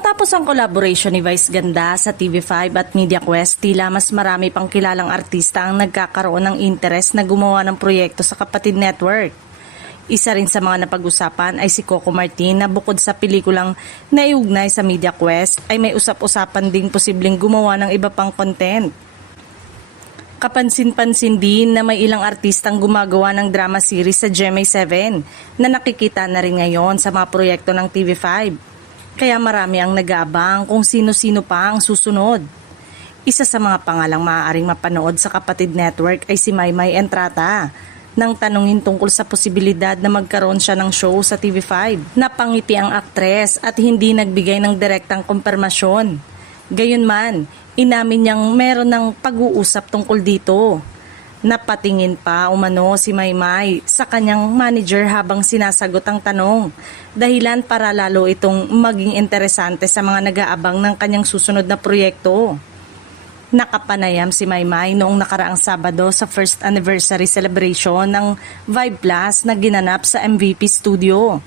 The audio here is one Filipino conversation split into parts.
Matapos ang collaboration ni Vice Ganda sa TV5 at MediaQuest, tila mas marami pang kilalang artista ang nagkakaroon ng interest na gumawa ng proyekto sa Kapatid Network. Isa rin sa mga napag-usapan ay si Coco Martin na bukod sa pelikulang naiugnay sa MediaQuest ay may usap-usapan ding posibleng gumawa ng iba pang content. Kapansin-pansin din na may ilang artistang gumagawa ng drama series sa GMA7 na nakikita na rin ngayon sa mga proyekto ng TV5. Kaya marami ang nag-aabang kung sino-sino pa ang susunod. Isa sa mga pangalang maaaring mapanood sa Kapatid Network ay si Maymay Entrata. Nang tanungin tungkol sa posibilidad na magkaroon siya ng show sa TV5, napangiti ang aktres at hindi nagbigay ng direktang kumpirmasyon. Gayunman, inamin niyang meron ng pag-uusap tungkol dito. Napatingin pa umano si Maymay sa kanyang manager habang sinasagot ang tanong, dahilan para lalo itong maging interesante sa mga nag-aabang ng kanyang susunod na proyekto. Nakapanayam si Maymay noong nakaraang Sabado sa first anniversary celebration ng Vibe Plus na ginanap sa MVP Studio.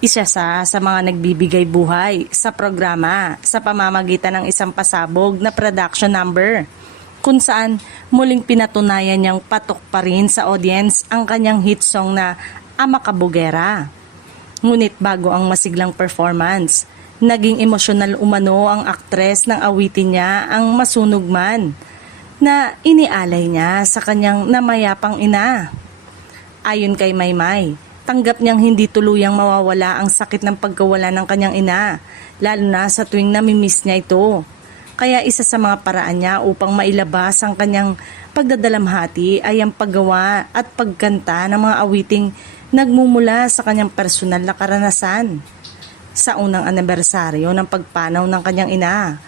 Isa sa mga nagbibigay buhay sa programa sa pamamagitan ng isang pasabog na production number, kung saan muling pinatunayan niyang patok pa rin sa audience ang kanyang hit song na Ama Kabugera. Ngunit bago ang masiglang performance, naging emosyonal umano ang aktres nang awitin niya ang Masunog Man na inialay niya sa kanyang namayapang ina. Ayon kay Maymay, tanggap niyang hindi tuluyang mawawala ang sakit ng pagkawala ng kanyang ina, lalo na sa tuwing namimiss niya ito. Kaya isa sa mga paraan niya upang mailabas ang kanyang pagdadalamhati ay ang paggawa at pagkanta ng mga awiting nagmumula sa kanyang personal na karanasan. Sa unang anibersaryo ng pagpanaw ng kanyang ina,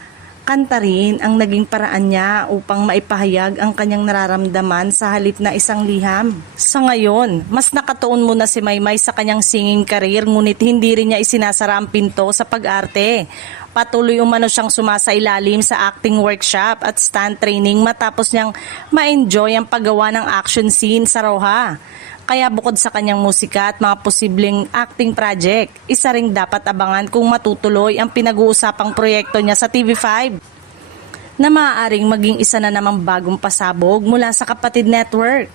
kanta rin ang naging paraan niya upang maipahayag ang kanyang nararamdaman sa halip na isang liham. Sa ngayon, mas nakatuon muna si Maymay sa kanyang singing career, ngunit hindi rin niya isinasara ang pinto sa pag-arte. Patuloy umano siyang sumasailalim sa acting workshop at stunt training matapos niyang ma-enjoy ang paggawa ng action scene sa Roja. Kaya bukod sa kanyang musika at mga posibleng acting project, isa ring dapat abangan kung matutuloy ang pinag-uusapang proyekto niya sa TV5 na maaaring maging isa na namang bagong pasabog mula sa Kapatid Network.